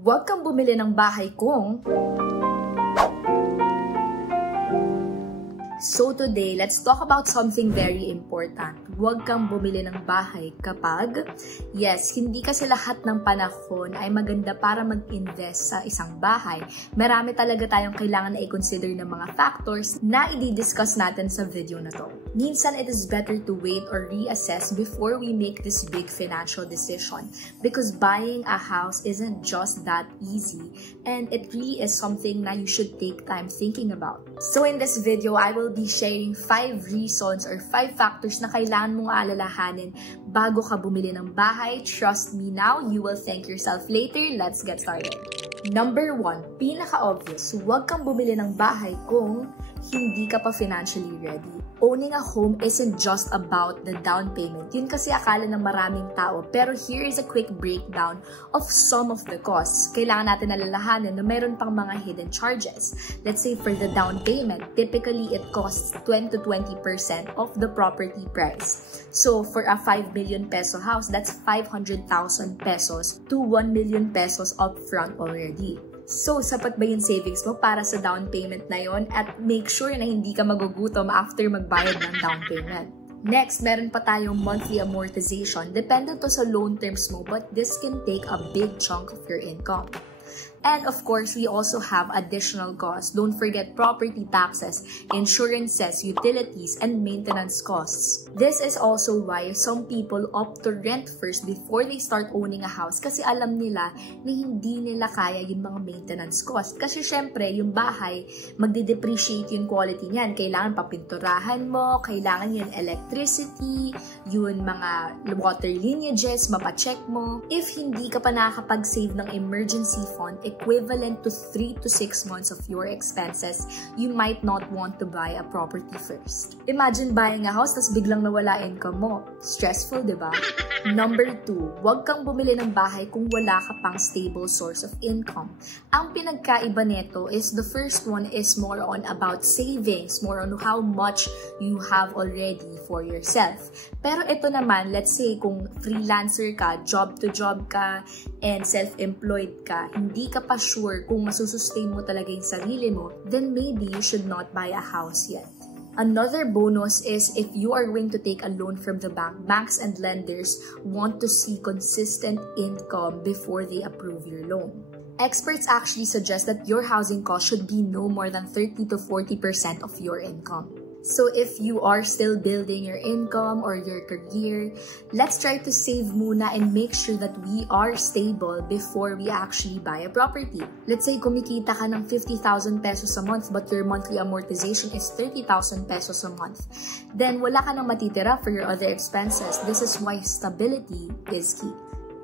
Huwag kang bumili ng bahay kung... So today, let's talk about something very important. Huwag kang bumili ng bahay kapag, yes, hindi kasi lahat ng panahon ay maganda para mag-invest sa isang bahay. Marami talaga tayong kailangan na i-consider ng mga factors na i-discuss natin sa video na to. Minsan, it is better to wait or reassess before we make this big financial decision because buying a house isn't just that easy and it really is something na you should take time thinking about. So in this video, I will be sharing 5 reasons or 5 factors na kailangan mong alalahanin bago ka bumili ng bahay. Trust me now, you will thank yourself later. Let's get started. Number 1, pinaka-obvious, huwag kang bumili ng bahay kung hindi ka pa financially ready. Owning a home isn't just about the down payment. Yun kasi akala ng maraming tao. Pero here is a quick breakdown of some of the costs. Kailangan natin alalahanin na mayroon pang mga hidden charges. Let's say for the down payment, typically it costs 10 to 20% of the property price. So for a 5 million peso house, that's 500,000 pesos to 1 million pesos upfront already. So, sapat ba yung savings mo para sa down payment na yon? At make sure na hindi ka magugutom after magbayad ng down payment. Next, meron pa tayong monthly amortization. Depende to sa loan terms mo, but this can take a big chunk of your income. And of course, we also have additional costs. Don't forget property taxes, insurances, utilities, and maintenance costs. This is also why some people opt to rent first before they start owning a house kasi alam nila na hindi nila kaya yung mga maintenance cost. Kasi syempre, yung bahay, magde-depreciate yung quality niyan. Kailangan papinturahan mo, kailangan yung electricity, yung mga water lineages, mapacheck mo. If hindi ka pa nakakapag-save ng emergency fund, equivalent to 3 to 6 months of your expenses, you might not want to buy a property first. Imagine buying a house tas biglang nawala income mo. Stressful, di ba? Number 2, huwag kang bumili ng bahay kung wala ka pang stable source of income. Ang pinagkaiba nito is the first one is more on about savings, more on how much you have already for yourself. Pero ito naman, let's say kung freelancer ka, job to job ka, and self-employed ka, hindi ka pa sure kung masusustain mo talaga yung sarili mo, then maybe you should not buy a house yet. Another bonus is if you are going to take a loan from the bank, banks and lenders want to see consistent income before they approve your loan. Experts actually suggest that your housing cost should be no more than 30 to 40% of your income. So if you are still building your income or your career, let's try to save muna and make sure that we are stable before we actually buy a property. Let's say kumikita ka ng 50,000 pesos a month but your monthly amortization is 30,000 pesos a month. Then wala ka nang matitira for your other expenses. This is why stability is key.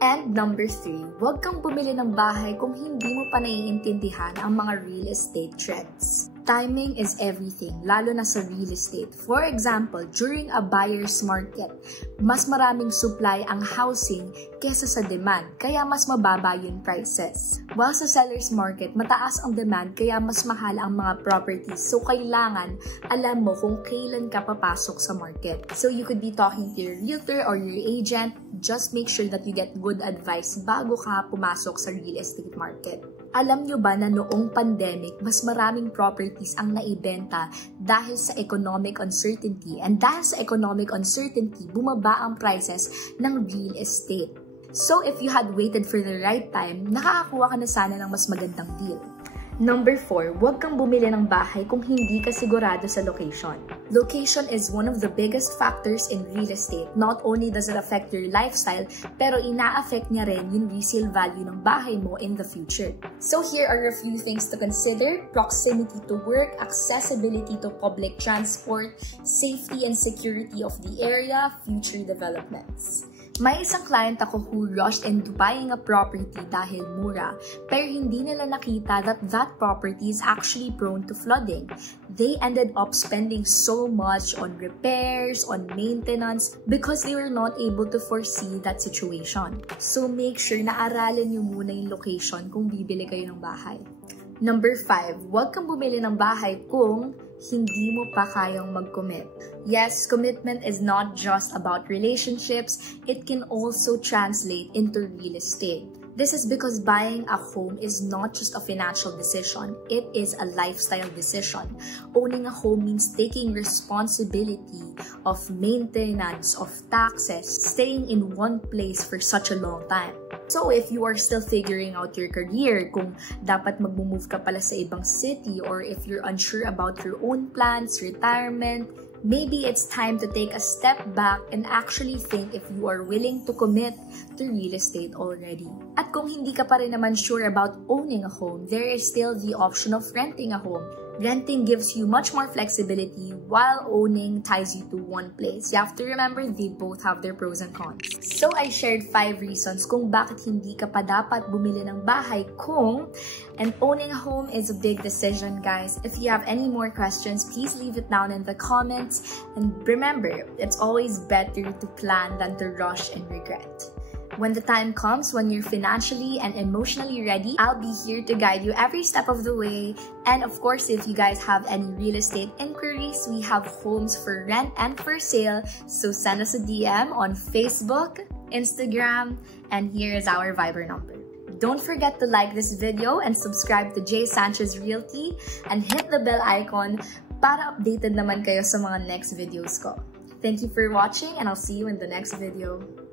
And number 3, huwag kang bumili ng bahay kung hindi mo pa naiintindihan ang mga real estate trends. Timing is everything, lalo na sa real estate. For example, during a buyer's market, mas maraming supply ang housing kesa sa demand, kaya mas mababa yung prices. While sa seller's market, mataas ang demand, kaya mas mahal ang mga properties. So, kailangan alam mo kung kailan ka papasok sa market. So, you could be talking to your realtor or your agent. Just make sure that you get good advice bago ka pumasok sa real estate market. Alam nyo ba na noong pandemic, mas maraming properties ang naibenta dahil sa economic uncertainty. And dahil sa economic uncertainty, bumaba ang prices ng real estate. So if you had waited for the right time, nakakakuha ka na sana ng mas magandang deal. Number 4, huwag kang bumili ng bahay kung hindi ka sigurado sa location. Location is one of the biggest factors in real estate. Not only does it affect your lifestyle, pero ina-affect niya rin yung resale value ng bahay mo in the future. So here are a few things to consider: proximity to work, accessibility to public transport, safety and security of the area, future developments. May isang client ako who rushed into buying a property dahil mura, pero hindi nila nakita that that property is actually prone to flooding. They ended up spending so much on repairs, on maintenance, because they were not able to foresee that situation. So make sure na aralin nyo muna yung location kung bibili kayo ng bahay. Number 5, huwag kang bumili ng bahay kung hindi mo pa kayang mag-commit. Yes, commitment is not just about relationships, it can also translate into real estate. This is because buying a home is not just a financial decision, it is a lifestyle decision. Owning a home means taking responsibility of maintenance, of taxes, staying in one place for such a long time. So if you are still figuring out your career, kung dapat mag-move ka pala sa ibang city, or if you're unsure about your own plans, retirement, maybe it's time to take a step back and actually think if you are willing to commit to real estate already. At kung hindi ka pa rin naman sure about owning a home, there is still the option of renting a home. Renting gives you much more flexibility while owning ties you to one place. You have to remember they both have their pros and cons. So I shared 5 reasons kung bakit hindi ka pa dapat bumili ng bahay and owning a home is a big decision, guys. If you have any more questions, please leave it down in the comments. And remember, it's always better to plan than to rush and regret. When the time comes, when you're financially and emotionally ready, I'll be here to guide you every step of the way. And of course, if you guys have any real estate inquiries, we have homes for rent and for sale. So send us a DM on Facebook, Instagram, and here is our Viber number. Don't forget to like this video and subscribe to J Sanchez Realty and hit the bell icon para updated naman kayo sa mga next videos ko. Thank you for watching and I'll see you in the next video.